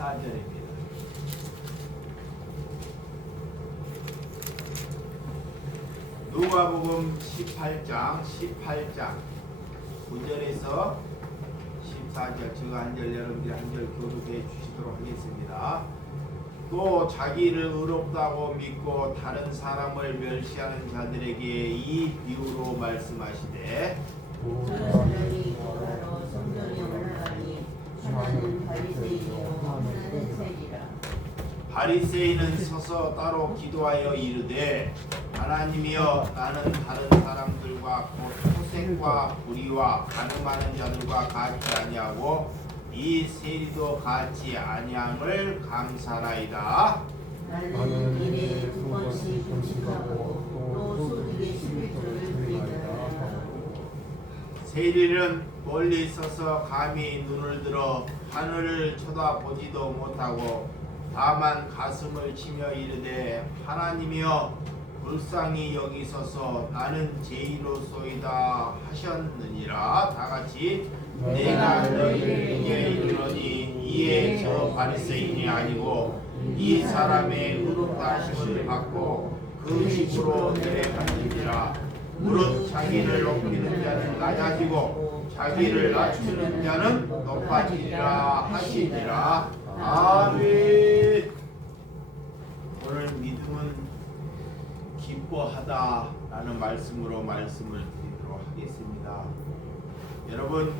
14절입니다. 누가복음 18장 9절에서 14절, 제가 한 절 여러분들이 한 절 교독해 주시도록 하겠습니다. 또 자기를 의롭다고 믿고 다른 사람을 멸시하는 자들에게 이 비유로 말씀하시되 저들이 고라로 성전에 올라가니 하나는 바리새인이요 하나는 세리라. 바리새인은 서서 따로 기도하여 이르되 하나님이여, 나는 다른 사람들과 곧 토색과 불의와 간음하는 자들과 같이 아니하고 이 세리도 같이 아니함을 감사하나이다. 나는 일에 2번씩 금식하고 또 소득의 11조를 드리더라. 세리는 멀리 서서 감히 눈을 들어 하늘을 쳐다보지도 못하고 다만 가슴을 치며 이르되 하나님이여, 불쌍히 여기소서, 나는 죄인으로소이다 하셨느니라. 다같이 내가 너희에게 이르노니 이에 저 바리새인이 아니고 이 사람의 의롭다 하심을 받고 그 집으로 내려갔느니라. 무릇 자기를 높이는 자는 낮아지고 자기를 낮추는 자는 높아지리라 하시니라. 아멘. 오늘 믿음은 기뻐하다라는 말씀으로 말씀을 드리도록 하겠습니다. 여러분,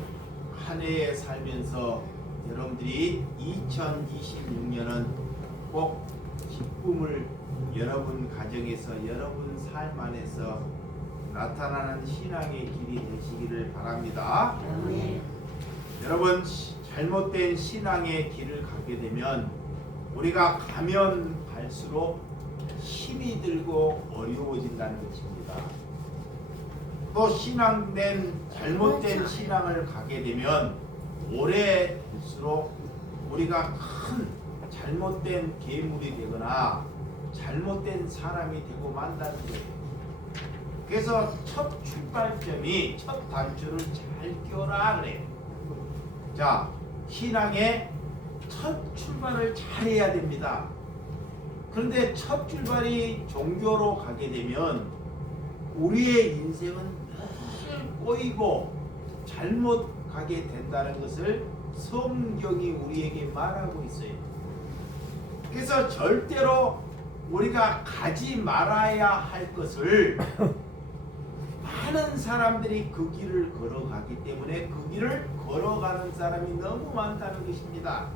한 해에 살면서 여러분들이 2026년은 꼭 기쁨을 여러분 가정에서, 여러분 삶 안에서 나타나는 신앙의 길이 되시기를 바랍니다. 여러분, 잘못된 신앙의 길을 가게 되면 우리가 가면 갈수록 힘이 들고 어려워진다는 것입니다. 또 잘못된 신앙을 가게 되면 오래 될수록 우리가 큰 잘못된 괴물이 되거나 잘못된 사람이 되고 만다는 거예요. 그래서 첫 출발점이, 첫 단추를 잘 끼워라 그래요. 자, 신앙의 첫 출발을 잘 해야 됩니다. 그런데 첫 출발이 종교로 가게 되면 우리의 인생은 늘 꼬이고 잘못 가게 된다는 것을 성경이 우리에게 말하고 있어요. 그래서 절대로 우리가 가지 말아야 할 것을 많은 사람들이 그 길을 걸어가기 때문에 그 길을 걸어가는 사람이 너무 많다는 것입니다.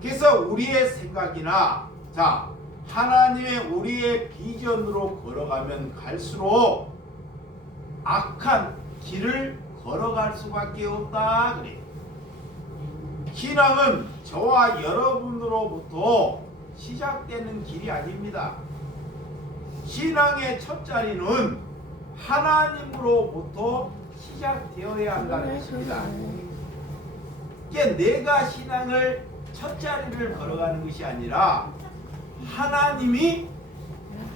그래서 우리의 생각이나 하나님의 우리의 비전으로 걸어가면 갈수록 악한 길을 걸어갈 수밖에 없다 그래. 신앙은 저와 여러분으로부터 시작되는 길이 아닙니다. 신앙의 첫 자리는 하나님으로부터 시작되어야 한다는 것입니다. 이게 내가 신앙을 첫 자리를 걸어가는 것이 아니라 하나님이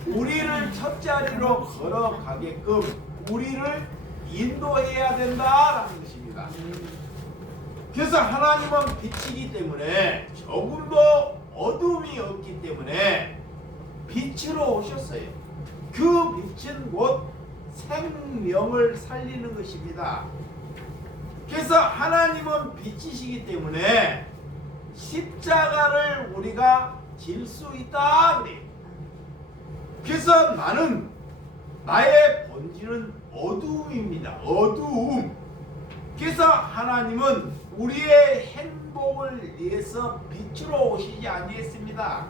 우리를 첫 자리로 걸어가게끔 우리를 인도해야 된다라는 것입니다. 그래서 하나님은 빛이기 때문에 조금도 어둠이 없기 때문에 빛으로 오셨어요. 그 빛은 곧 생명을 살리는 것입니다. 그래서 하나님은 빛이시기 때문에 십자가를 우리가 질 수 있다 그래요. 그래서 나의 본질은 어두움입니다. 어두움. 그래서 하나님은 우리의 행복을 위해서 빛으로 오시지 아니했습니다.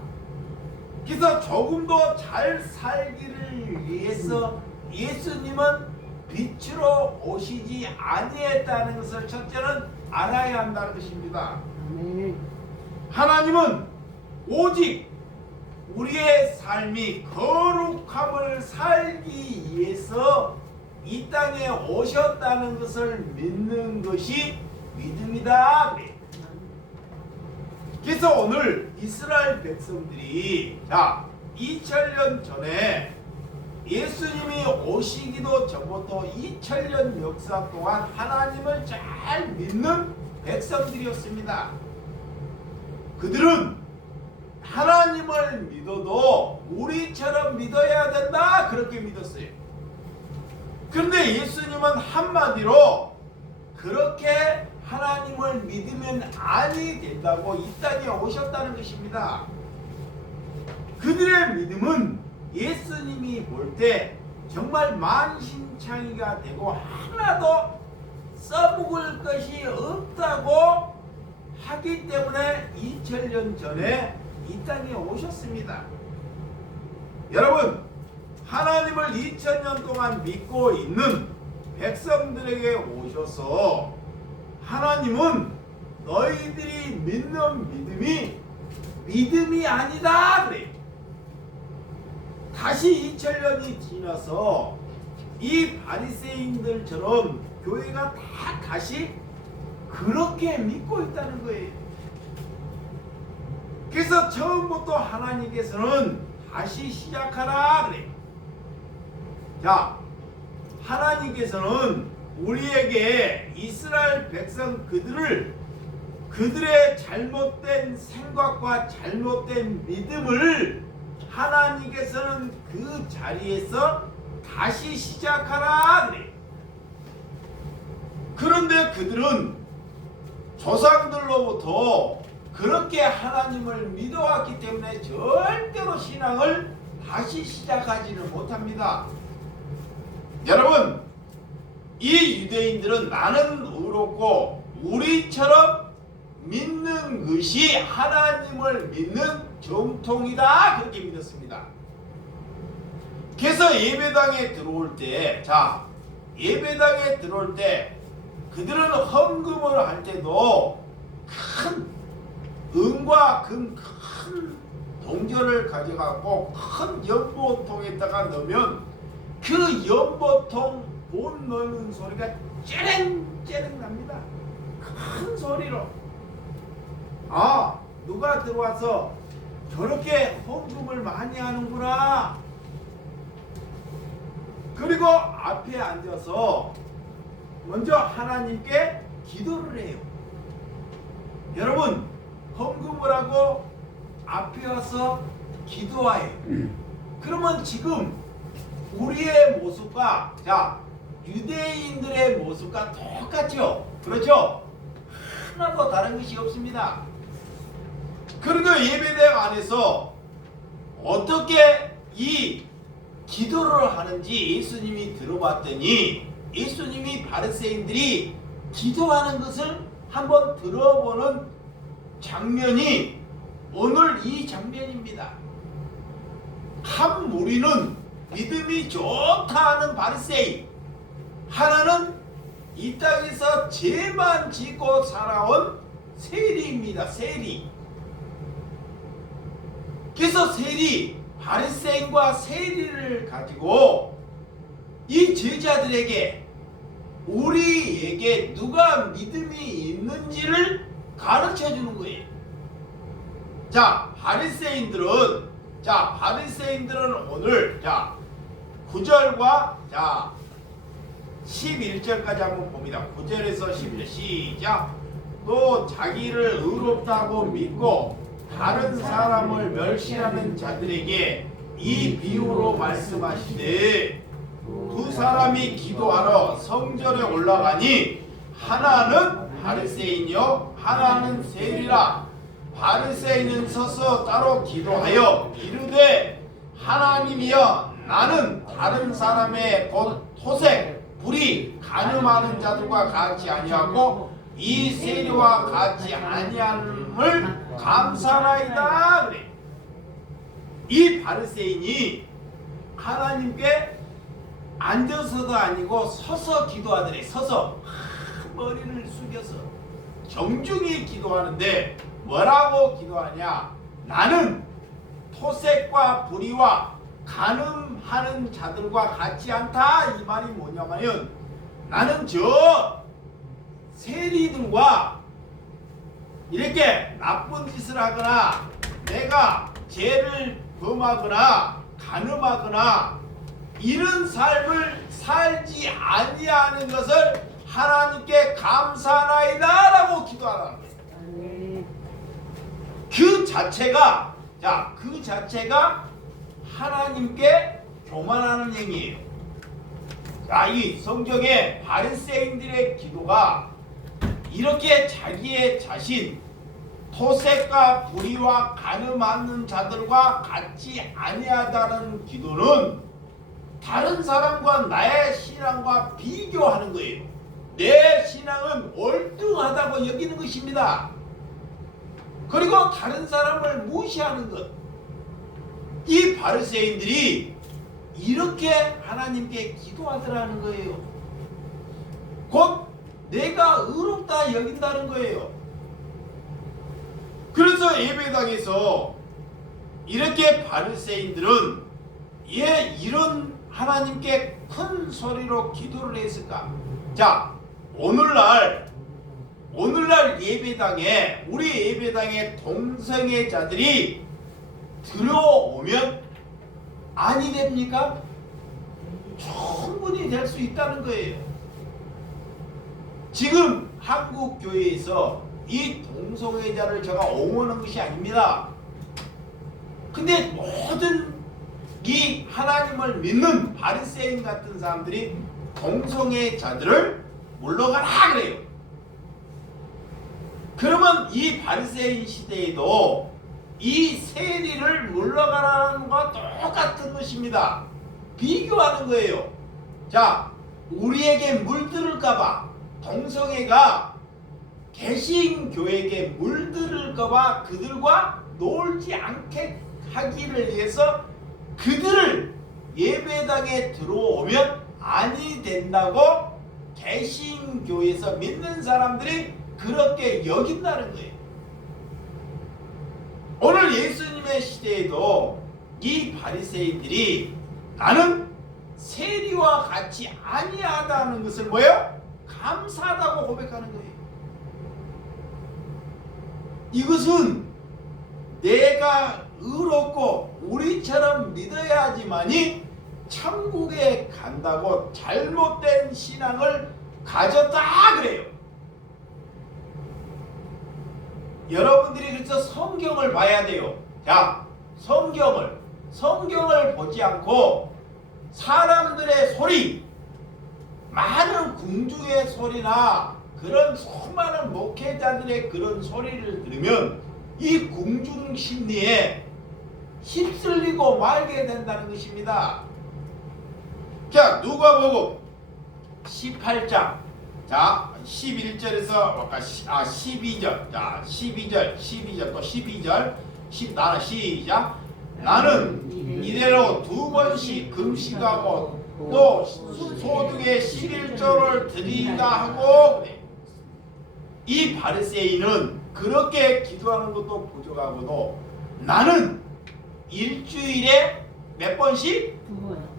그래서 조금 더 잘 살기를 위해서 예수님은 빛으로 오시지 아니했다는 것을 첫째는 알아야 한다는 것입니다. 하나님은 오직 우리의 삶이 거룩함을 살기 위해서 이 땅에 오셨다는 것을 믿는 것이 믿음이다. 그래서 오늘 이스라엘 백성들이 2000년 전에 예수님이 오시기도 전부터 2000년 역사 동안 하나님을 잘 믿는 백성들이었습니다. 그들은 하나님을 믿어도 우리처럼 믿어야 된다 그렇게 믿었어요. 그런데 예수님은 한마디로 그렇게 하나님을 믿으면 아니 된다고 이 땅에 오셨다는 것입니다. 그들의 믿음은 예수님이 볼 때 정말 만신창이가 되고 하나도 써먹을 것이 없다고 하기 때문에 2000년 전에 이 땅에 오셨습니다. 여러분, 하나님을 2000년 동안 믿고 있는 백성들에게 오셔서 하나님은 너희들이 믿는 믿음이 아니다 그래요. 다시 2000년이 지나서 이 바리새인들처럼 교회가 다 다시 그렇게 믿고 있다는 거예요. 그래서 처음부터 하나님께서는 다시 시작하라 그래요. 자, 하나님께서는 우리에게 이스라엘 백성 그들의 잘못된 생각과 잘못된 믿음을 하나님께서는 그 자리에서 다시 시작하라 그래. 그런데 그들은 조상들로부터 그렇게 하나님을 믿어왔기 때문에 절대로 신앙을 다시 시작하지는 못합니다. 여러분, 이 유대인들은 나는 의롭고 우리처럼 믿는 것이 하나님을 믿는 정통이다 그렇게 믿었습니다. 그래서 예배당에 들어올 때, 예배당에 들어올 때 그들은 헌금을 할 때도 큰 은과 금 큰 동전을 가져가고 큰 연보통에다가 넣으면 그 연보통 돈 넣는 소리가 째랭째랭 납니다. 큰 소리로. 누가 들어와서 저렇게 헌금을 많이 하는구나. 그리고 앞에 앉아서 먼저 하나님께 기도를 해요. 여러분, 헌금을 하고 앞에 와서 기도해요. 그러면 지금 우리의 모습과 유대인들의 모습과 똑같죠? 그렇죠? 하나도 다른 것이 없습니다. 그리고 예배당 안에서 어떻게 이 기도를 하는지 예수님이 들어봤더니 예수님이 바리새인들이 기도하는 것을 한번 들어보는 장면이 오늘 이 장면입니다. 한 무리는 믿음이 좋다 하는 바리새인, 하나는 이 땅에서 죄만 짓고 살아온 세리입니다. 세리. 그래서 바리새인과 세리를 가지고 이 제자들에게 우리에게 누가 믿음이 있는지를 가르쳐 주는 거예요. 바리새인들은 오늘 9절과 11절까지 한번 봅니다. 9절에서 11절 시작. 또 자기를 의롭다고 믿고 다른 사람을 멸시하는 자들에게 이 비유로 말씀하시되 두 사람이 기도하러 성전에 올라가니 하나는 바리새인이요 하나는 세리라. 바리새인은 서서 따로 기도하여 이르되 하나님이여 나는 다른 사람의 곧 토색 불이 간음하는 자들과 같이 아니하고 이 세리와 같이 아니함을 감사하나이다 그래. 이 바리새인이 하나님께 앉아서도 아니고 서서 기도하더래. 서서 머리를 숙여서 정중히 기도하는데 뭐라고 기도하냐? 나는 토색과 불의와 간음하는 자들과 같지 않다. 이 말이 뭐냐면 나는 저 세리들과 이렇게 나쁜 짓을 하거나 내가 죄를 범하거나 간음하거나 이런 삶을 살지 아니하는 것을 하나님께 감사하나이다 라고 기도하라는 거예요. 그 자체가 그 자체가 하나님께 교만하는 행위예요. 자, 이 성경에 바리새인들의 기도가 이렇게 자기의 자신 토색과 불의와 간음하는 자들과 같지 아니하다는 기도는 다른 사람과 나의 신앙과 비교하는 거예요. 내 신앙은 월등하다고 여기는 것입니다. 그리고 다른 사람을 무시하는 것. 이 바리새인들이 이렇게 하나님께 기도하더라는 거예요. 곧 내가 의롭다 여긴다는 거예요. 그래서 예배당에서 이렇게 바리새인들은 왜 이런 하나님께 큰 소리로 기도를 했을까? 자, 오늘날 예배당에 우리 예배당에 동성애자들이 들어오면 아니 됩니까? 충분히 될 수 있다는 거예요. 지금 한국 교회에서 이 동성애자를 제가 옹호하는 것이 아닙니다. 근데 모든 이 하나님을 믿는 바리새인 같은 사람들이 동성애자들을 물러가라 그래요. 그러면 이 바리새인 시대에도 이 세리를 물러가라는 것과 똑같은 것입니다. 비교하는 거예요. 자, 우리에게 물들을까봐 동성애가 개신교에게 물들을까봐 그들과 놀지 않게 하기를 위해서 그들을 예배당에 들어오면 아니 된다고 개신교에서 믿는 사람들이 그렇게 여긴다는 거예요. 오늘 예수님의 시대에도 이 바리새인들이 나는 세리와 같이 아니하다는 것을 뭐예요? 감사하다고 고백하는 거예요. 이것은 내가 의롭고 우리처럼 믿어야지만이 천국에 간다고 잘못된 신앙을 가졌다 그래요. 여러분들이 그래서 성경을 봐야 돼요. 자, 성경을 보지 않고 사람들의 소리, 많은 궁중의 소리나 그런 수많은 목회자들의 그런 소리를 들으면 이 궁중 심리에 휩쓸리고 말게 된다는 것입니다. 자, 누가복음 18장 자 11절에서 12절 자 12절 또 12절 나는 시작 나는 이대로 2번씩 금식하고 또 소득의 11조를 드린다 하고 그래. 이 바리새인은 그렇게 기도하는 것도 부족하고도 나는 일주일에 몇 번씩?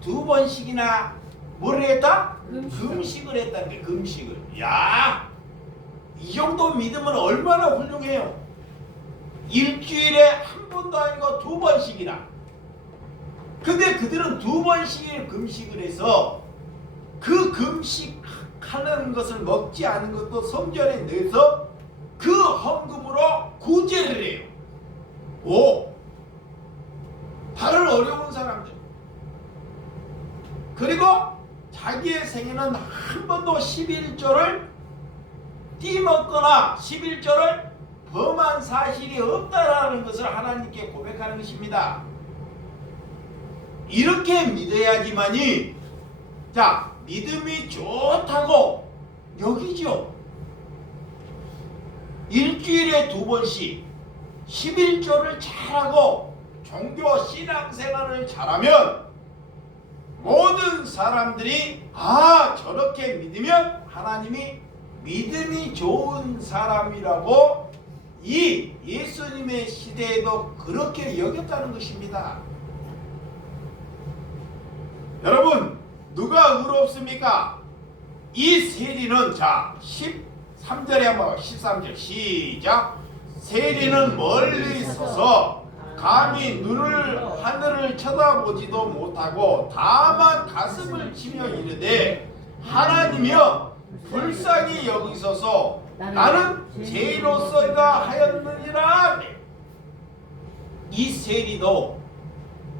2번씩이나 뭘 했다? 금식을 했다는 게 금식을. 야, 이 정도 믿으면 얼마나 훌륭해요. 일주일에 한 번도 아니고 2번씩이나. 근데 그들은 2번씩 금식을 해서 그 금식하는 것을 먹지 않은 것도 성전에 내서 그 헌금으로 구제를 해요. 오, 다른 어려운 사람들. 그리고 자기의 생애는 한 번도 11조를 띠먹거나 11조를 범한 사실이 없다라는 것을 하나님께 고백하는 것입니다. 이렇게 믿어야지만이 자 믿음이 좋다고 여기죠. 일주일에 2번씩 11조를 잘하고 종교 신앙생활을 잘하면 모든 사람들이 저렇게 믿으면 하나님이 믿음이 좋은 사람이라고 이 예수님의 시대에도 그렇게 여겼다는 것입니다. 여러분 누가 의롭습니까? 이 세리는 자 13절에 한번 13절 시작 세리는 멀리 서서 감히 눈을 하늘을 쳐다보지도 못하고 다만 가슴을 치며 이르되 하나님이여 불쌍히 여기소서 나는 죄인으로서이다 하였느니라. 이 세리도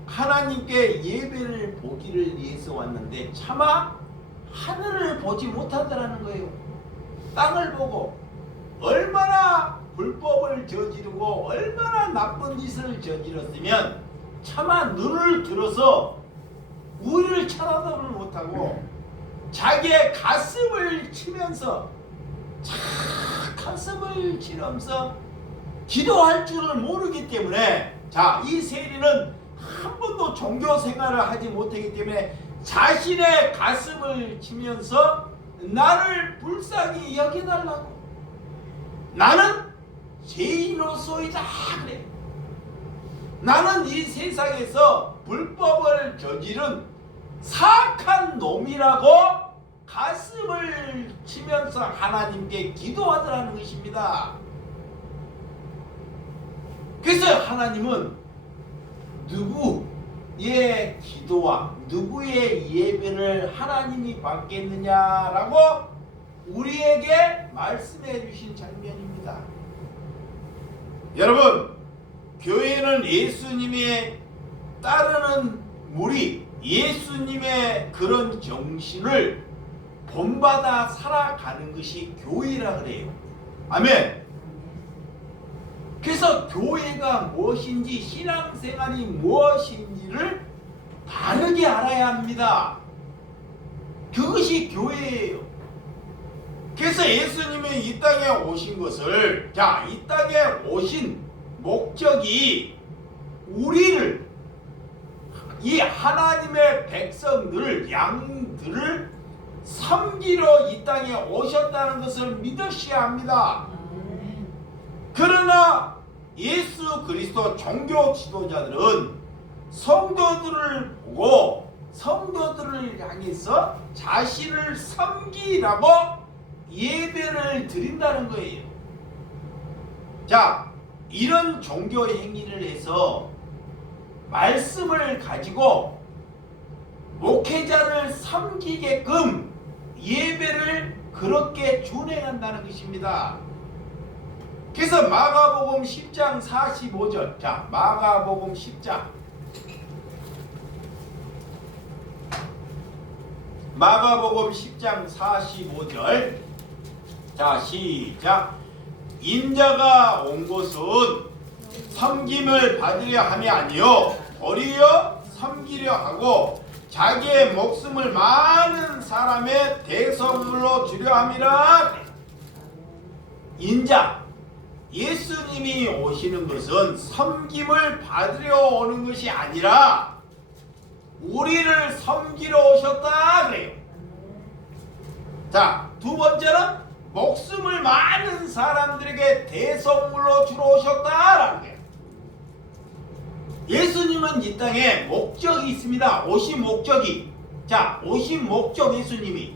하나님께 예배를 보기를 위해서 왔는데 차마 하늘을 보지 못하더라는 거예요. 땅을 보고 얼마나 불법을 저지르고 얼마나 나쁜 짓을 저질렀으면 차마 눈을 들어서 우리를 쳐다보지 못하고 자기의 가슴을 치면서 가슴을 치면서 기도할 줄을 모르기 때문에 이 세리는 한 번도 종교 생활을 하지 못하기 때문에 자신의 가슴을 치면서 나를 불쌍히 여겨달라고, 나는 죄인으로서이다 그래. 나는 이 세상에서 불법을 저지른 사악한 놈이라고 가슴을 치면서 하나님께 기도하더라는 것입니다. 그래서 하나님은 누구의 기도와 누구의 예배를 하나님이 받겠느냐라고 우리에게 말씀해 주신 장면입니다. 여러분, 교회는 예수님의 따르는 무리, 예수님의 그런 정신을 본받아 살아가는 것이 교회라 그래요. 아멘. 그래서 교회가 무엇인지, 신앙생활이 무엇인지를 바르게 알아야 합니다. 그것이 교회예요. 그래서 예수님이 이 땅에 오신 것을, 이 땅에 오신 목적이 우리를, 이 하나님의 백성들을, 양들을 섬기러 이 땅에 오셨다는 것을 믿으셔야 합니다. 그러나 예수 그리스도 종교 지도자들은 성도들을 보고 성도들을 향해서 자신을 섬기라고 예배를 드린다는 거예요. 이런 종교 행위를 해서 말씀을 가지고 목회자를 섬기게끔 예배를 그렇게 준행한다는 것입니다. 그래서 마가복음 10장 45절, 마가복음 10장, 마가복음 10장 45절, 시작. 인자가 온 것은 섬김을 받으려 함이 아니요 도리어 섬기려 하고 자기의 목숨을 많은 사람의 대성물로 주려 함이라. 인자, 예수님이 오시는 것은 섬김을 받으려 오는 것이 아니라 우리를 섬기러 오셨다 그래요. 두 번째는 목숨을 많은 사람들에게 대성물로 주러 오셨다라는 거예요. 예수님은 이 땅에 목적이 있습니다. 오신 목적이. 오신 목적 예수님이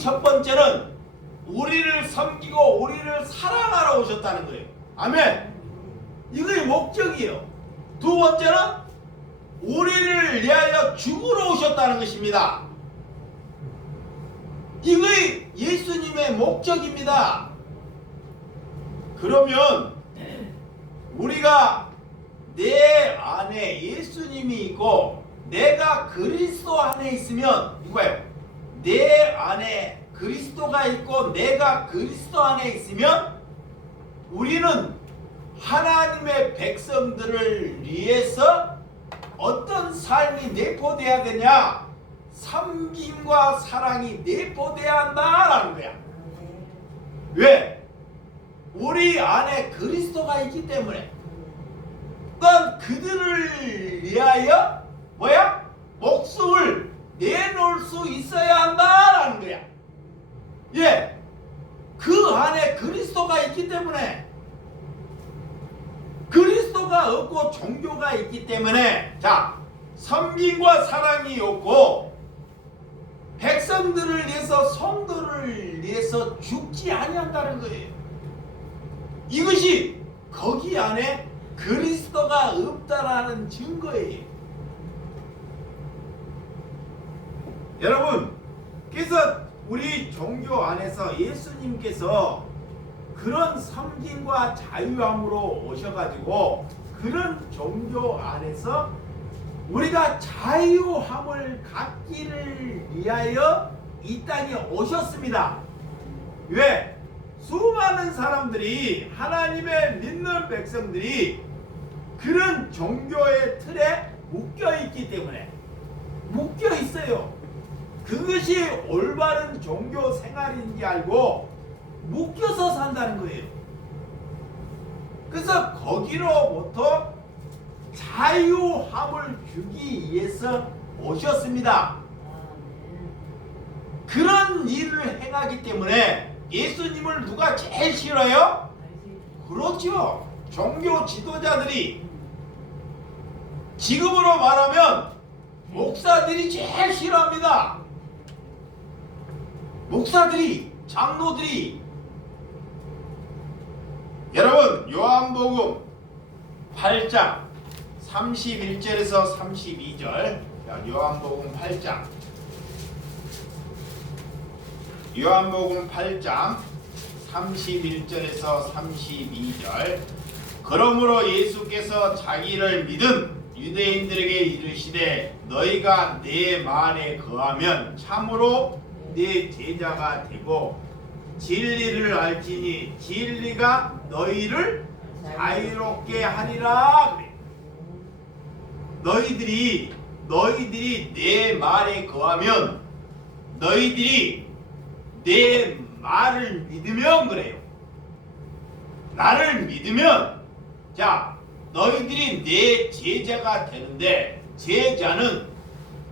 첫 번째는 우리를 섬기고 우리를 사랑하러 오셨다는 거예요. 아멘. 이게 목적이에요. 두 번째는 우리를 위하여 죽으러 오셨다는 것입니다. 이게 예수님의 목적입니다. 그러면 우리가 내 안에 예수님이 있고 내가 그리스도 안에 있으면 이거예요. 내 안에 그리스도가 있고 내가 그리스도 안에 있으면 우리는 하나님의 백성들을 위해서 어떤 삶이 내포되어야 되냐? 섬김과 사랑이 내포되어야 한다라는 거야. 왜? 우리 안에 그리스도가 있기 때문에. 넌 그들을 위하여 목숨을 내놓을 수 있어야 한다라는 거야. 그 안에 그리스도가 있기 때문에. 그리스도가 없고 종교가 있기 때문에 섬김과 사랑이 없고 백성들을 위해서 성도를 위해서 죽지 아니한다는 거예요. 이것이 거기 안에 그리스도가 없다라는 증거예요. 여러분, 그래서 우리 종교 안에서 예수님께서 그런 섬김과 자유함으로 오셔가지고 그런 종교 안에서 우리가 자유함을 갖기를 위하여 이 땅에 오셨습니다. 왜? 수많은 사람들이, 하나님의 믿는 백성들이 그런 종교의 틀에 묶여 있기 때문에, 묶여 있어요. 그것이 올바른 종교 생활인지 알고 묶여서 산다는 거예요. 그래서 거기로부터 자유함을 주기 위해서 오셨습니다. 그런 일을 행하기 때문에 예수님을 누가 제일 싫어요? 그렇죠. 종교 지도자들이, 지금으로 말하면 목사들이 제일 싫어합니다. 목사들이, 장로들이. 여러분, 요한복음 8장 31절에서 32절. 요한복음 8장. 요한복음 8장 31절에서 32절. 그러므로 예수께서 자기를 믿은 유대인들에게 이르시되 너희가 내 말에 거하면 참으로 내 제자가 되고 진리를 알지니 진리가 너희를 자유롭게 하리라. 너희들이 내 말에 거하면, 너희들이 내 말을 믿으면, 그래요. 나를 믿으면, 자, 너희들이 내 제자가 되는데, 제자는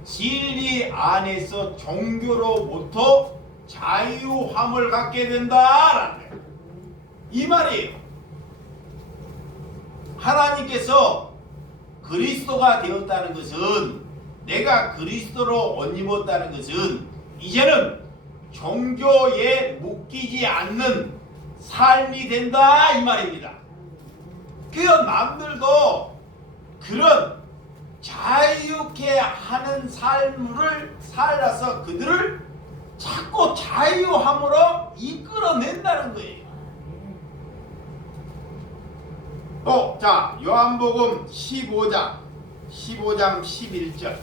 진리 안에서 종교로부터 자유함을 갖게 된다라는 거예요. 이 말이에요. 하나님께서 그리스도가 되었다는 것은, 내가 그리스도로 옷 입었다는 것은 이제는 종교에 묶이지 않는 삶이 된다, 이 말입니다. 그 남들도 그런 자유케 하는 삶을 살아서 그들을 자꾸 자유함으로 이끌어낸다는 거예요. 자, 요한복음 15장 11절.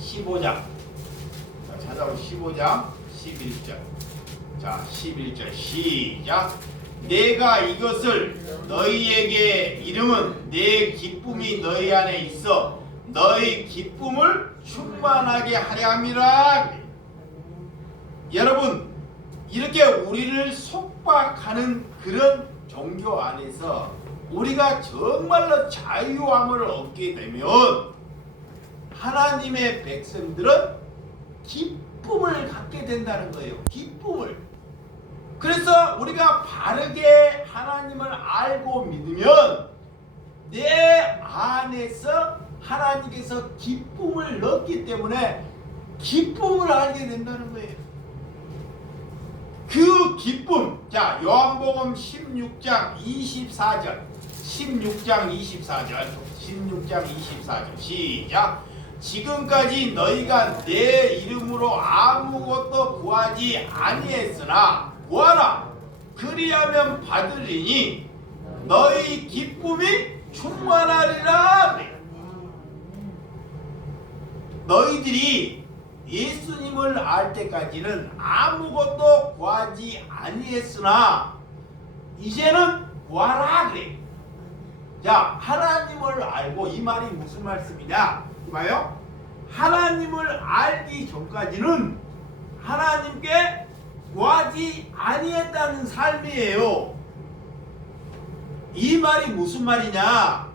15장. 자, 찾아보 15장 11절. 자, 11절 시작. 내가 이것을 너희에게 이름은 내 기쁨이 너희 안에 있어 너희 기쁨을 충만하게 하려 함이라. 여러분, 이렇게 우리를 속박하는 그런 종교 안에서 우리가 정말로 자유함을 얻게 되면 하나님의 백성들은 기쁨을 갖게 된다는 거예요. 기쁨을. 그래서 우리가 바르게 하나님을 알고 믿으면 내 안에서 하나님께서 기쁨을 넣기 때문에 기쁨을 알게 된다는 거예요. 그 기쁨. 자, 요한복음 16장 24절. 16장 24절 시작. 지금까지 너희가 내 이름으로 아무것도 구하지 아니했으나 구하라. 그리하면 받으리니 너희 기쁨이 충만하리라. 너희들이 예수님을 알 때까지는 아무것도 구하지 아니했으나 이제는 구하라 그래. 자, 하나님을 알고, 이 말이 무슨 말씀이냐? 봐요. 하나님을 알기 전까지는 하나님께 구하지 아니했다는 삶이에요. 이 말이 무슨 말이냐?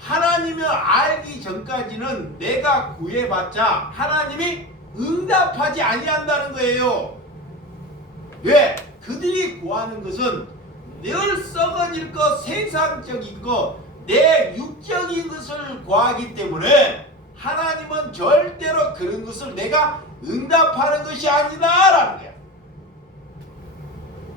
하나님을 알기 전까지는 내가 구해봤자 하나님이 응답하지 아니한다는 거예요. 왜? 그들이 구하는 것은 늘 썩어질 것, 세상적인 것, 내 육적인 것을 구하기 때문에 하나님은 절대로 그런 것을 내가 응답하는 것이 아니다라는 거야.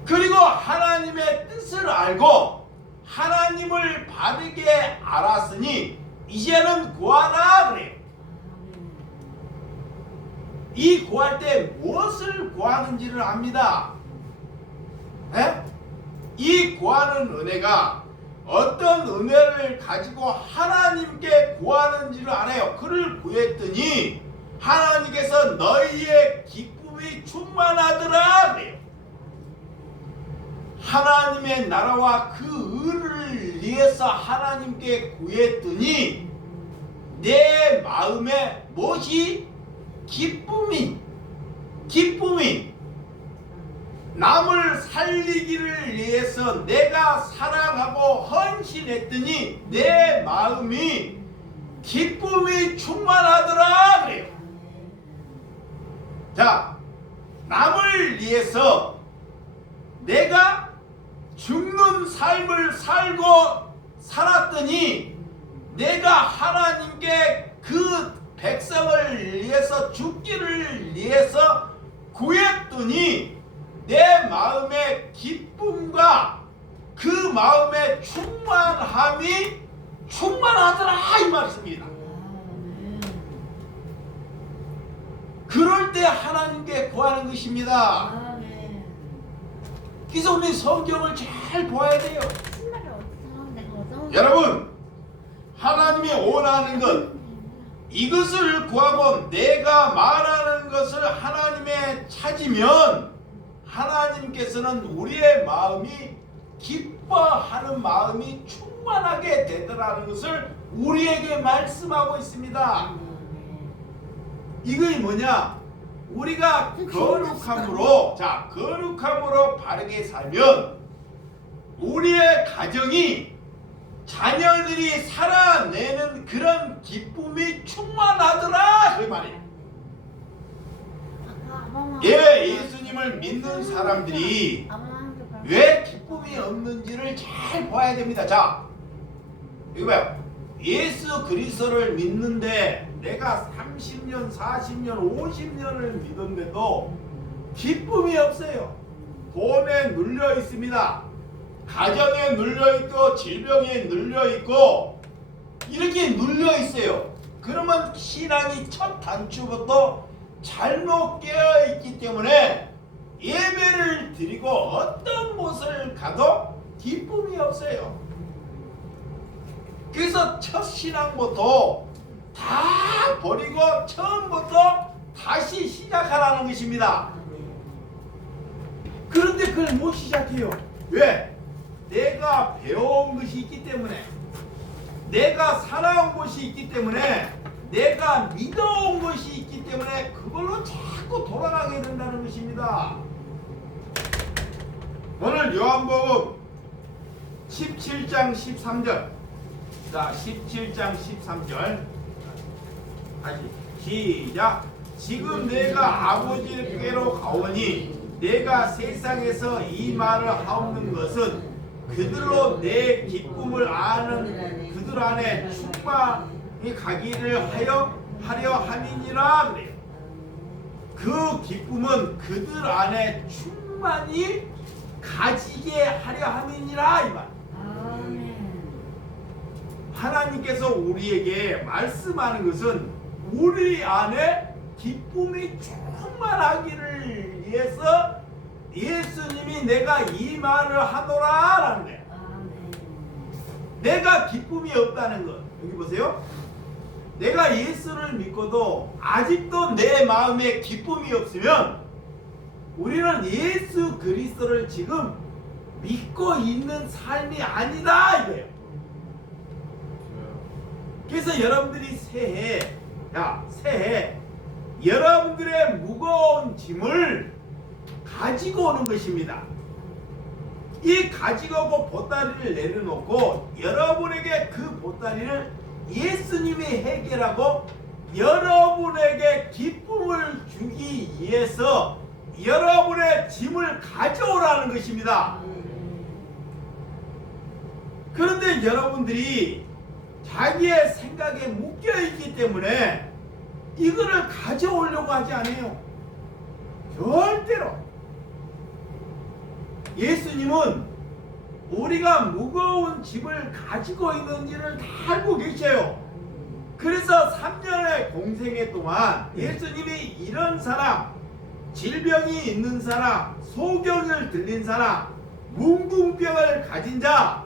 그리고 하나님의 뜻을 알고 하나님을 바르게 알았으니 이제는 구하라 그래요. 이 구할 때 무엇을 구하는지를 압니다. 이 구하는 은혜가 어떤 은혜를 가지고 하나님께 구하는지를 알아요. 그를 구했더니 하나님께서 너희의 기쁨이 충만하더라 그래요. 하나님의 나라와 그 의를 위해서 하나님께 구했더니 내 마음에 무엇이? 기쁨이 남을 살리기를 위해서 내가 사랑하고 헌신했더니 내 마음이 기쁨이 충만하더라 그래요. 자, 남을 위해서 내가 죽는 삶을 살고 살았더니 내가 하나님께 그 백성을 위해서 죽기를 위해서 구했더니 내 마음의 기쁨과 그 마음의 충만함이 충만하더라 이 말씀입니다. 그럴 때 하나님께 구하는 것입니다. 그래서 우리 성경을 잘 보아야 돼요. 여러분, 하나님이 원하는 것 이것을 구하고 내가 말하는 것을 하나님의 찾으면 하나님께서는 우리의 마음이 기뻐하는 마음이 충만하게 되더라는 것을 우리에게 말씀하고 있습니다. 이것이 뭐냐? 우리가 거룩함으로 거룩함으로 바르게 살면 우리의 가정이 자녀들이 살아내는 그런 기쁨이 충만하더라 그 말이에요. 예수님을 믿는 사람들이 왜 기쁨이 없는지를 잘 봐야 됩니다. 자, 이거 봐요. 예수 그리스도를 믿는데 내가 30년, 40년, 50년을 믿었는데도 기쁨이 없어요. 돈에 눌려 있습니다. 가정에 눌려 있고 질병에 눌려 있고 이렇게 눌려 있어요. 그러면 신앙이 첫 단추부터 잘못 깨어 있기 때문에 예배를 드리고 어떤 곳을 가도 기쁨이 없어요. 그래서 첫 신앙부터 다 버리고 처음부터 다시 시작하라는 것입니다. 그런데 그걸 못 시작해요. 왜? 내가 배워온 것이 있기 때문에, 내가 살아온 것이 있기 때문에, 내가 믿어온 것이 있기 때문에 그걸로 자꾸 돌아가게 된다는 것입니다. 오늘 요한복음 17장 13절, 자 17장 13절 다시 시작. 지금 내가 아버지께로 가오니 내가 세상에서 이 말을 하옵는 것은 그들로 내 기쁨을 아는 그들 안에 충만히 가기를 하려 함이니라 그래요. 그 기쁨은 그들 안에 충만히 가지게 하려 함이니라 이 말. 하나님께서 우리에게 말씀하는 것은 우리 안에 기쁨이 충만하기를 위해서 예수님이 내가 이 말을 하노라 라는 거예요. 내가 기쁨이 없다는 것. 여기 보세요. 내가 예수를 믿고도 아직도 내 마음에 기쁨이 없으면 우리는 예수 그리스도를 지금 믿고 있는 삶이 아니다 이거예요. 그래서 여러분들이 새해 여러분들의 무거운 짐을 가지고 오는 것입니다. 이 가지고 오고 보따리를 내려놓고 여러분에게 그 보따리를 예수님이 해결하고 여러분에게 기쁨을 주기 위해서 여러분의 짐을 가져오라는 것입니다. 그런데 여러분들이 자기의 생각에 묶여있기 때문에 이거를 가져오려고 하지 않아요. 절대로. 예수님은 우리가 무거운 짐을 가지고 있는지를 다 알고 계셔요. 그래서 3년의 공생애 동안 예수님이 이런 사람, 질병이 있는 사람, 소경을 들린 사람, 뭉둥병을 가진 자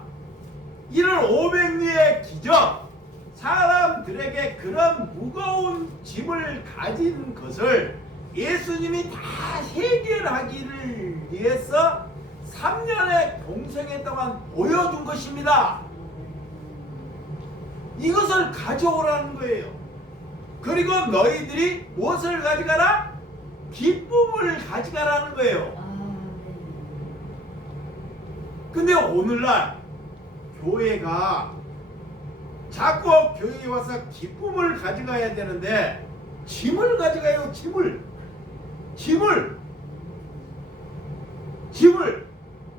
이런 500리의 기적, 사람들에게 그런 무거운 짐을 가진 것을 예수님이 다 해결하기를 위해서 3년의 공생애 동안 보여준 것입니다. 이것을 가져오라는 거예요. 그리고 너희들이 무엇을 가져가라? 기쁨을 가져가라는 거예요. 근데 오늘날 교회가 자꾸 교회에 와서 기쁨을 가져가야 되는데 짐을 가져가요. 짐을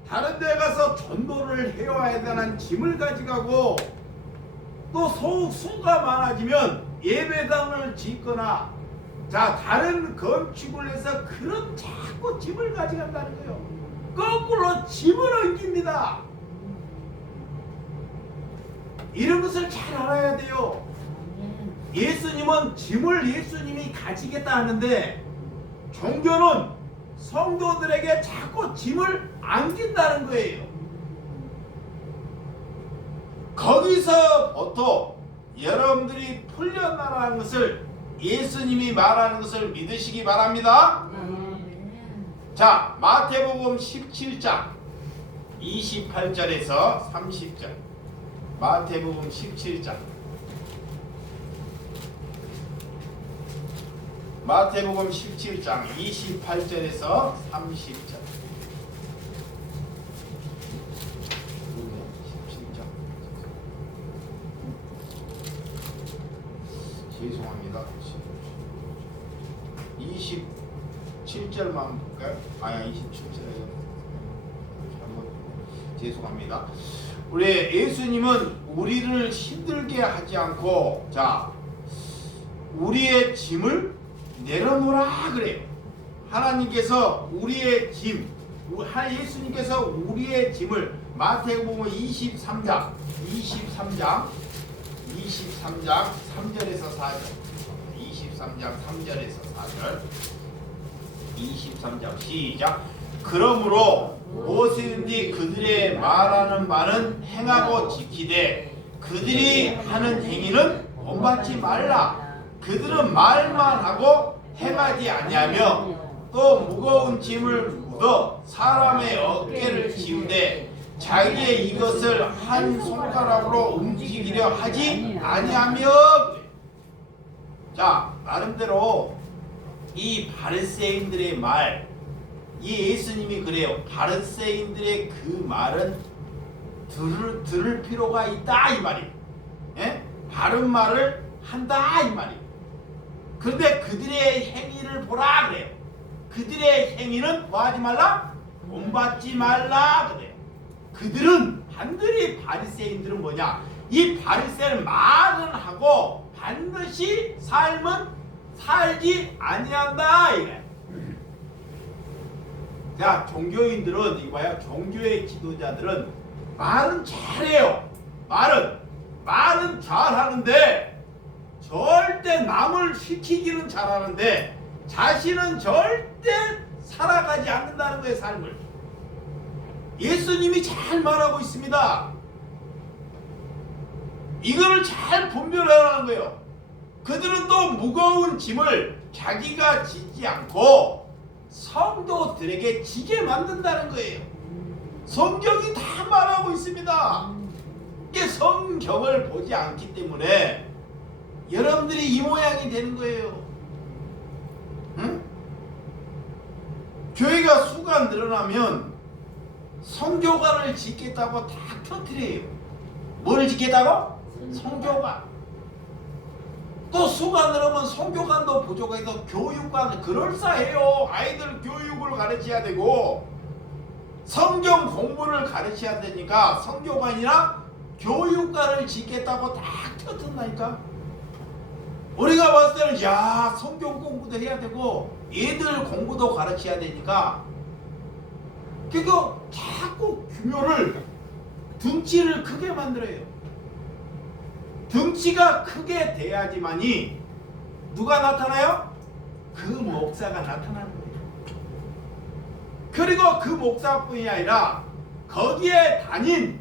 다른 데 가서 전도를 해와야 되는 짐을 가져가고, 또 수가 많아지면 예배당을 짓거나 다른 건축을 해서 그런 자꾸 짐을 가져간다는 거예요. 거꾸로 짐을 옮깁니다. 이런 것을 잘 알아야 돼요. 예수님은 짐을 예수님이 가지겠다 하는데, 종교는 성도들에게 자꾸 짐을 안긴다는 거예요. 거기서부터 여러분들이 풀려나라는 것을 예수님이 말하는 것을 믿으시기 바랍니다. 자, 마태복음 17장 28절에서 30절. 마태복음 17장. 마태복음 17장 28절에서 30절. 17장. 죄송합니다. 27절만 볼까요? 아야, 27절에 잘못. 죄송합니다. 우리 예수님은 우리를 힘들게 하지 않고, 우리의 짐을 내려놓으라 그래요. 하나님께서 우리의 짐, 예수님께서 우리의 짐을, 마태복음 23장 3절에서 4절, 23장 3절에서 4절, 23장 시작. 그러므로 무엇이든지 그들의 말하는 말은 행하고 지키되 그들이 하는 행위는 본받지 말라. 그들은 말만 하고 행하지 아니하며 또 무거운 짐을 묻어 사람의 어깨를 지우되 자기의 이것을 한 손가락으로 움직이려 하지 아니하며. 나름대로 이 바리새인들의 말, 이 예수님이 그래요. 바리새인들의 그 말은 들을 필요가 있다 이 말이에요. 바른 말을 한다 이 말이에요. 그런데 그들의 행위를 보라 그래요. 그들의 행위는 뭐하지 말라? 본받지 말라 그래요. 그들은 반드시, 바리새인들은 뭐냐? 이 바리새인은 말은 하고 반드시 삶은 살지 아니한다 이래. 종교인들은 이거야. 종교의 지도자들은 말은 잘해요. 말은 잘하는데 절대 남을 시키기는 잘하는데 자신은 절대 살아가지 않는다는 거예요. 삶을. 예수님이 잘 말하고 있습니다. 이거를 잘 분별하라는 거예요. 그들은 또 무거운 짐을 자기가 지지 않고 성도들에게 지게 만든다는 거예요. 성경이 다 말하고 있습니다. 이게 성경을 보지 않기 때문에 여러분들이 이 모양이 되는 거예요. 응? 교회가 수가 늘어나면 성교관을 짓겠다고 다 터뜨려요. 뭘 짓겠다고? 성교관. 또 수가 늘으면 성교관도 부족해서 교육관, 그럴싸해요. 아이들 교육을 가르쳐야 되고 성경 공부를 가르쳐야 되니까 성교관이나 교육관을 짓겠다고 다 터뜨린다니까. 우리가 봤을 때는 성경 공부도 해야 되고 애들 공부도 가르쳐야 되니까 그러니까 자꾸 규모를, 등치를 크게 만들어요. 등치가 크게 돼야지만이 누가 나타나요? 그 목사가 나타나는 거예요. 그리고 그 목사뿐이 아니라 거기에 다닌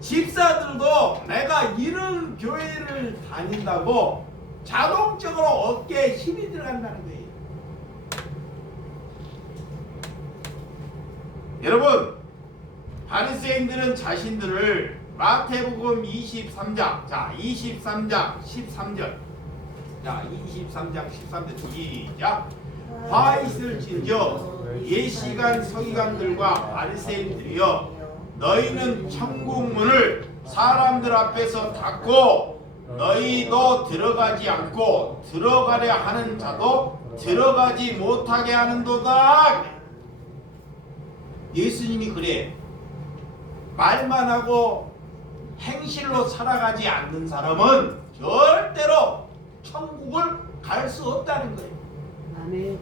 집사들도 내가 이런 교회를 다닌다고 자동적으로 어깨에 힘이 들어간다는 거예요. 여러분, 바리새인들은 자신들을 마태복음 23장, 자 23장 13절, 자 23장 13절 시작. 화 있을진저 예시간 서기관들과 바리새인들이여, 너희는 천국 문을 사람들 앞에서 닫고 너희도 들어가지 않고 들어가려 하는 자도 들어가지 못하게 하는도다. 예수님이 그래. 말만 하고 행실로 살아가지 않는 사람은 절대로 천국을 갈 수 없다는 거예요. 아멘.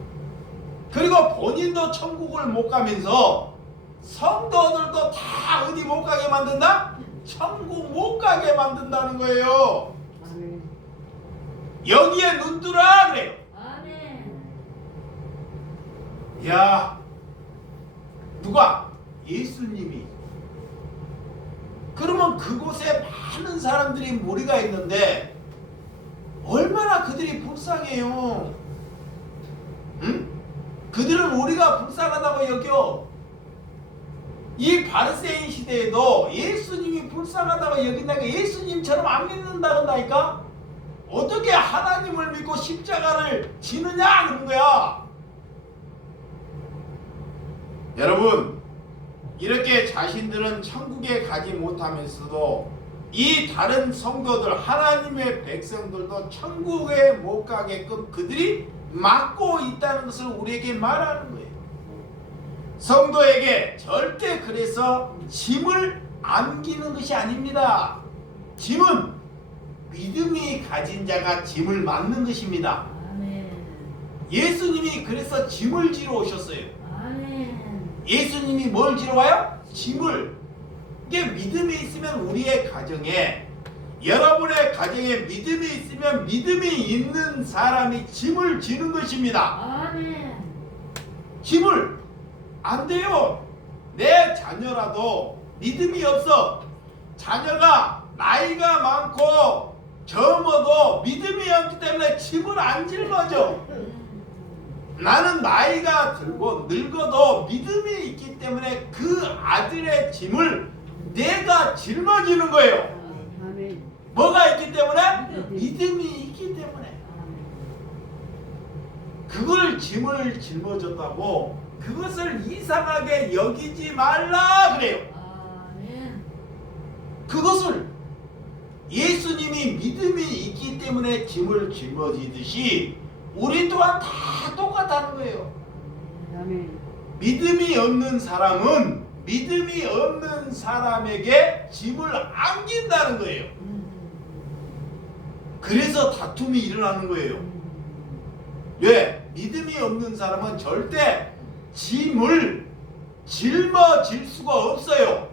그리고 본인도 천국을 못 가면서 성도들도 다 어디 못 가게 만든다? 천국 못 가게 만든다는 거예요. 아멘. 여기에 눈 뜨라 그래요. 아멘. 야, 누가? 예수님이. 그러면 그곳에 많은 사람들이 무리가 있는데 얼마나 그들이 불쌍해요. 응? 그들은 우리가 불쌍하다고 여겨. 이 바리새인 시대에도 예수님이 불쌍하다고 여긴다니까 예수님처럼 안 믿는다니까. 어떻게 하나님을 믿고 십자가를 지느냐 그런 거야. 여러분, 이렇게 자신들은 천국에 가지 못하면서도 이 다른 성도들, 하나님의 백성들도 천국에 못 가게끔 그들이 막고 있다는 것을 우리에게 말하는 거예요. 성도에게 절대 그래서 짐을 안기는 것이 아닙니다. 짐은 믿음이 가진 자가 짐을 맡는 것입니다. 아멘. 예수님이 그래서 짐을 지러 오셨어요. 아멘. 예수님이 뭘 지러 와요? 짐을. 이게 믿음이 있으면 우리의 가정에, 여러분의 가정에 믿음이 있으면 믿음이 있는 사람이 짐을 지는 것입니다. 아멘. 짐을 안 돼요. 내 자녀라도 믿음이 없어. 자녀가 나이가 많고 젊어도 믿음이 없기 때문에 짐을 안 짊어져. 나는 나이가 들고 늙어도 믿음이 있기 때문에 그 아들의 짐을 내가 짊어지는 거예요. 아멘. 뭐가 있기 때문에? 믿음이 있기 때문에. 그걸 짐을 짊어졌다고 그것을 이상하게 여기지 말라 그래요. 아멘. 그것을 예수님이 믿음이 있기 때문에 짐을 짊어지듯이 우리 또한 다 똑같다는 거예요. 아멘. 믿음이 없는 사람은 믿음이 없는 사람에게 짐을 안긴다는 거예요. 그래서 다툼이 일어나는 거예요. 왜? 믿음이 없는 사람은 절대 짐을 짊어질 수가 없어요.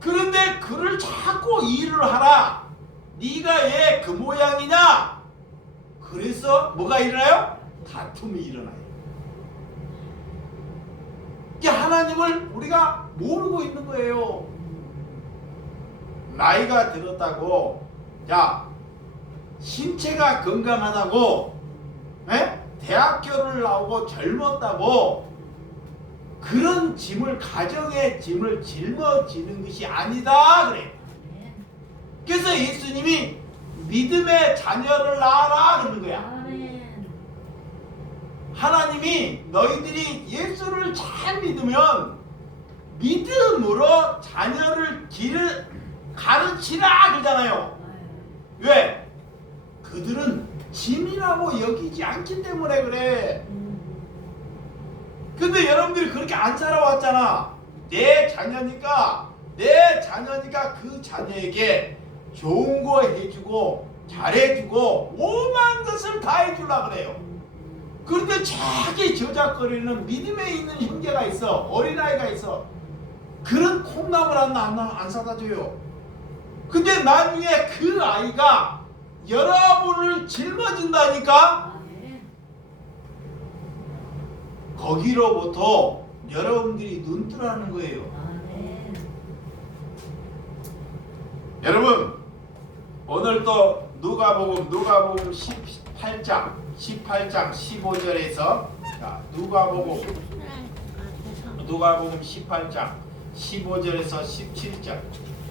그런데 그를 자꾸 일을 하라. 네가 왜 그 모양이냐? 그래서 뭐가 일어나요? 다툼이 일어나요. 이게 하나님을 우리가 모르고 있는 거예요. 나이가 들었다고, 자, 신체가 건강하다고, 에? 대학교를 나오고 젊었다고 그런 짐을, 가정의 짐을 짊어지는 것이 아니다 그래. 그래서 예수님이 믿음의 자녀를 낳아라 그러는 거야. 아멘. 하나님이 너희들이 예수를 잘 믿으면 믿음으로 자녀를 가르치라 그러잖아요. 왜? 그들은 짐이라고 여기지 않기 때문에 그래. 근데 여러분들이 그렇게 안 살아왔잖아. 내 자녀니까 그 자녀에게 좋은 거 해주고 잘해주고 오만 것을 다 해주려고 그래요. 그런데 자기 저작거리는 믿음에 있는 형제가 있어, 어린아이가 있어. 그런 콩나물 안 사다 줘요. 근데 나중에 그 아이가 여러분을 짊어진다니까. 거기로부터 여러분들이 눈뜨라는 거예요. 여러분 오늘 또 누가복음 18장 15절에서 자, 누가복음 18장 15절에서 17절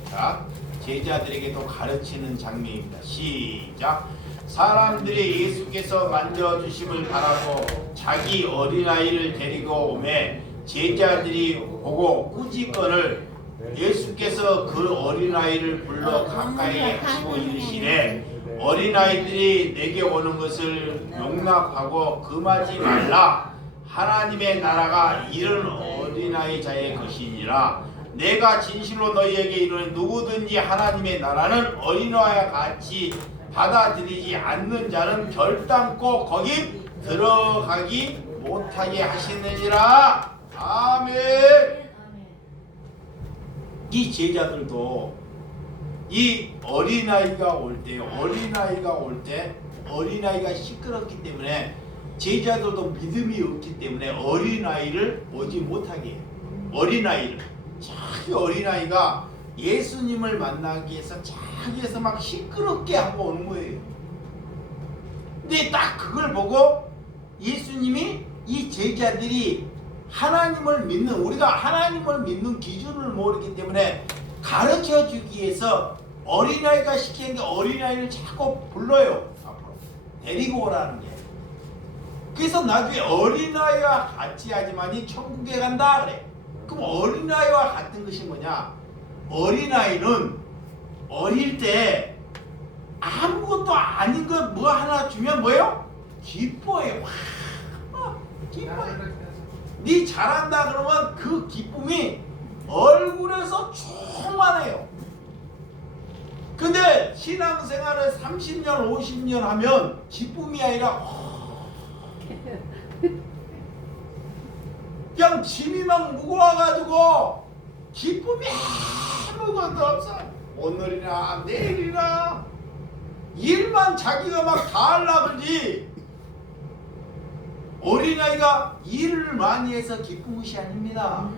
자, 제자들에게도 가르치는 장면입니다. 시작. 사람들이 예수께서 만져주심을 바라고 자기 어린아이를 데리고 오매 제자들이 보고 꾸짖거늘 예수께서 그 어린아이를 불러 가까이 하시고 이르시되 어린아이들이 내게 오는 것을 용납하고 금하지 말라. 하나님의 나라가 이런 어린아이 자의 것이니라. 내가 진실로 너희에게 이르는 누구든지 하나님의 나라는 어린아이와 같이 받아들이지 않는 자는 결단코 거기 들어가기 못하게 하시느니라. 아멘. 이 제자들도 이 어린아이가 올 때 어린아이가 시끄럽기 때문에 제자들도 믿음이 없기 때문에 어린아이를 오지 못하게 해요. 어린아이를 자기 어린아이가 예수님을 만나기 위해서 자기에서 막 시끄럽게 하고 오는 거예요. 근데 딱 그걸 보고 예수님이 이 제자들이 하나님을 믿는 우리가 하나님을 믿는 기준을 모르기 때문에 가르쳐 주기 위해서 어린아이가 시키는데 어린아이를 자꾸 불러요. 앞으로 데리고 오라는 게. 그래서 나중에 어린아이와 같이 하지만이 천국에 간다 그래. 그럼 어린아이와 같은 것이 뭐냐? 어린아이는 어릴 때 아무것도 아닌 거 뭐 하나 주면 뭐예요? 기뻐해요. 와, 기뻐해. 네 잘한다 그러면 그 기쁨이 얼굴에서 충만해요. 근데 신앙생활을 30년 50년 하면 기쁨이 아니라 그냥 짐이 막 무거워가지고 기쁨이 아무것도 없어. 오늘이나 내일이나 일만 자기가 막 다 하려고 그러지. 어린아이가 일을 많이 해서 기쁜 것이 아닙니다.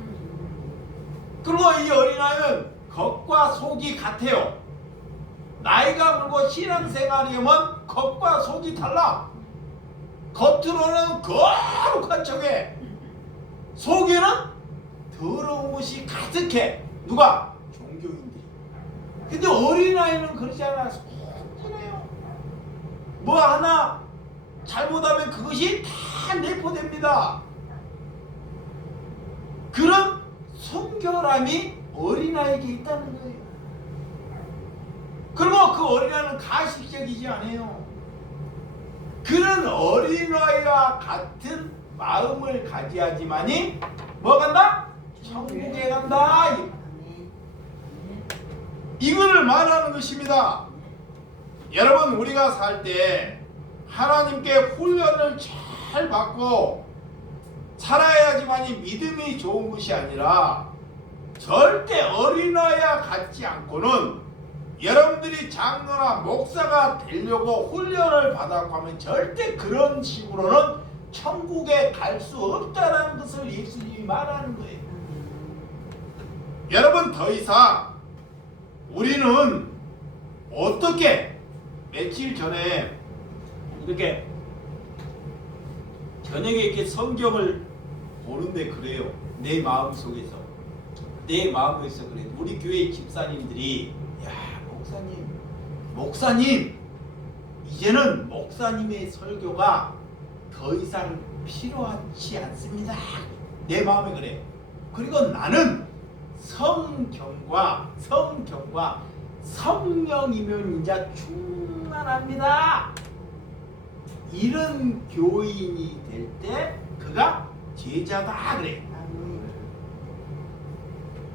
그리고 이 어린아이는 겉과 속이 같아요. 나이가 물고 신앙생활이면 겉과 속이 달라. 겉으로는 거룩한 척해. 속에는 더러운 것이 가득해. 누가? 종교인들이. 근데 어린아이는 그러지 않아. 순진해요. 뭐 하나 잘못하면 그것이 다 내포됩니다. 그런 순결함이 어린아이에게 있다는 거예요. 그리고 그 어린아이는 가식적이지 않아요. 그런 어린아이와 같은 마음을 가져야지만이 뭐 간다? 천국에 간다. 이걸 말하는 것입니다. 여러분 우리가 살 때 하나님께 훈련을 잘 받고 살아야지만이 믿음이 좋은 것이 아니라 절대 어린아이와 같지 않고는 여러분들이 장로나 목사가 되려고 훈련을 받았고 하면 절대 그런 식으로는 천국에 갈 수 없다는 것을 예수님이 말하는 거예요. 여러분 더 이상 우리는 어떻게 며칠 전에 이렇게 저녁에 이렇게 성경을 보는데 그래요. 내 마음속에서 그래요. 우리 교회 집사님들이 야 목사님 이제는 목사님의 설교가 더 이상 필요하지 않습니다. 내 마음에 그래. 그리고 나는 성경과 성령이면 이제 충만합니다. 이런 교인이 될 때 그가 제자다 그래.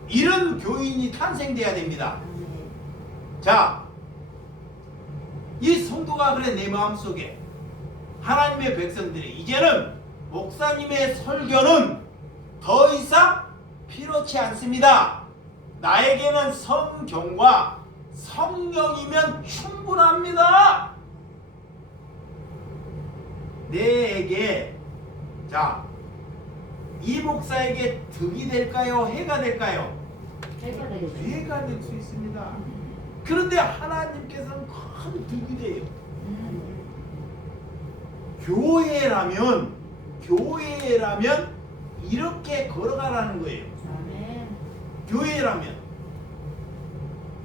이런 교인이 탄생돼야 됩니다. 자, 이 성도가 그래 내 마음속에 하나님의 백성들이 이제는 목사님의 설교는 더 이상 필요치 않습니다. 나에게는 성경과 성령이면 충분합니다. 내에게 자, 이 목사에게 득이 될까요? 해가 될까요? 해가 될 수 있습니다. 그런데 하나님께서는 큰 득이 돼요. 교회라면 이렇게 걸어가라는 거예요. 아멘. 교회라면.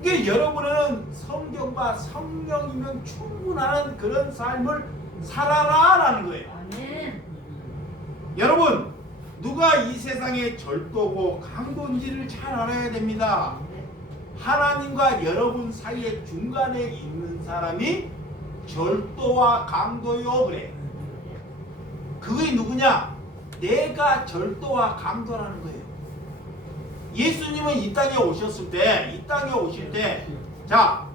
이게 여러분은 성경과 성령이면 충분한 그런 삶을 살아라라는 거예요. 아멘. 여러분, 누가 이 세상의 절도고 강도인지를 잘 알아야 됩니다. 하나님과 여러분 사이의 중간에 있는 사람이 절도와 강도요 그래. 그게 누구냐? 내가 절도와 강도라는 거예요. 예수님은 이 땅에 오실 때, 자,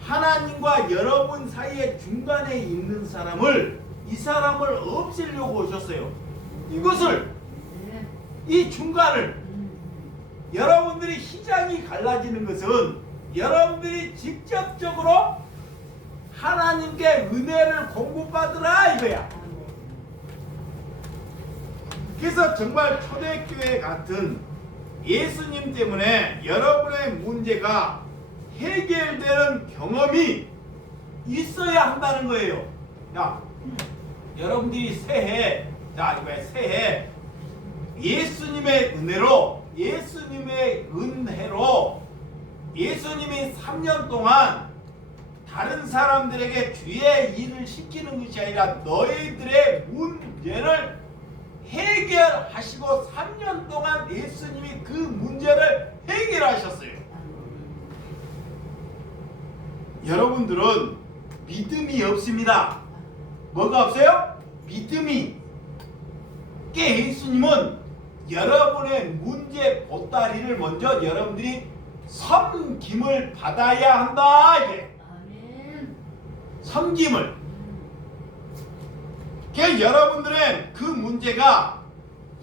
하나님과 여러분 사이의 중간에 있는 사람을, 이 사람을 없애려고 오셨어요. 이것을, 이 중간을, 여러분들이 희장이 갈라지는 것은 여러분들이 직접적으로 하나님께 은혜를 공급받으라 이거야. 그래서 정말 초대교회 같은 예수님 때문에 여러분의 문제가 해결되는 경험이 있어야 한다는 거예요. 자, 여러분들이 새해, 자, 이번에 새해 예수님의 은혜로, 예수님이 3년 동안 다른 사람들에게 주의 일을 시키는 것이 아니라 너희들의 문제를 해결하시고 3년 동안 예수님이 그 문제를 해결하셨어요. 여러분들은 믿음이 없습니다. 뭐가 없어요? 믿음이. 예수님은 여러분의 문제 보따리를 먼저 여러분들이 섬김을 받아야 한다. 이게. 아멘. 섬김을. 여러분들의 그 문제가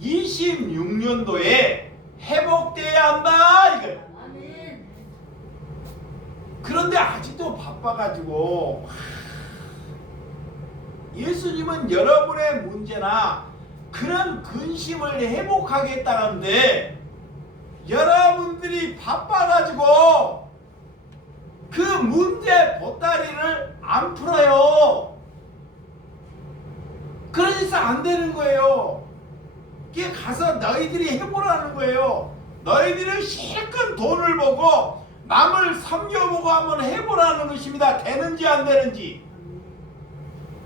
26년도에 회복돼야 한다. 이거예요. 아멘. 그런데 아직도 바빠가지고 예수님은 여러분의 문제나 그런 근심을 회복하겠다는데 여러분들이 바빠가지고 그 문제 보따리를 안 풀어요. 그러니까 안 되는 거예요. 이게 가서 너희들이 해보라는 거예요. 너희들은 실컷 돈을 보고 남을 섬겨보고 한번 해보라는 것입니다. 되는지 안 되는지.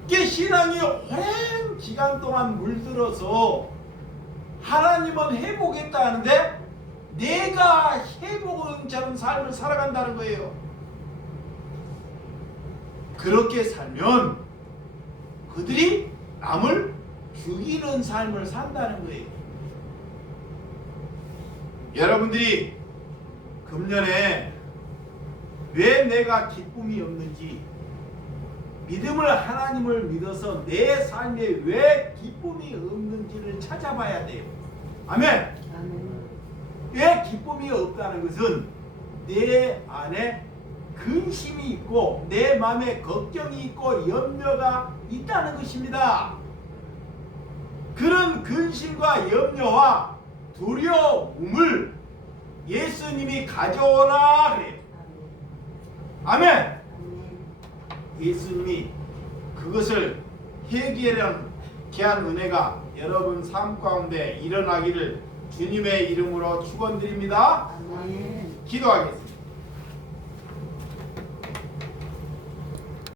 이게 신앙이 오랜 기간 동안 물들어서 하나님은 해보겠다 하는데 내가 해보는 저런 삶을 살아간다는 거예요. 그렇게 살면 그들이 남을 죽이는 삶을 산다는 거예요. 여러분들이 금년에 왜 내가 기쁨이 없는지, 믿음을 하나님을 믿어서 내 삶에 왜 기쁨이 없는지를 찾아봐야 돼요. 아멘. 아멘. 왜 기쁨이 없다는 것은 내 안에 근심이 있고 내 마음에 걱정이 있고 염려가 있다는 것입니다. 그런 근심과 염려와 두려움을 예수님이 가져오라 그래요. 아멘. 아멘. 예수님이 그것을 해결하는 귀한 은혜가 여러분 삶 가운데 일어나기를 주님의 이름으로 축원드립니다. 아멘. 기도하겠습니다.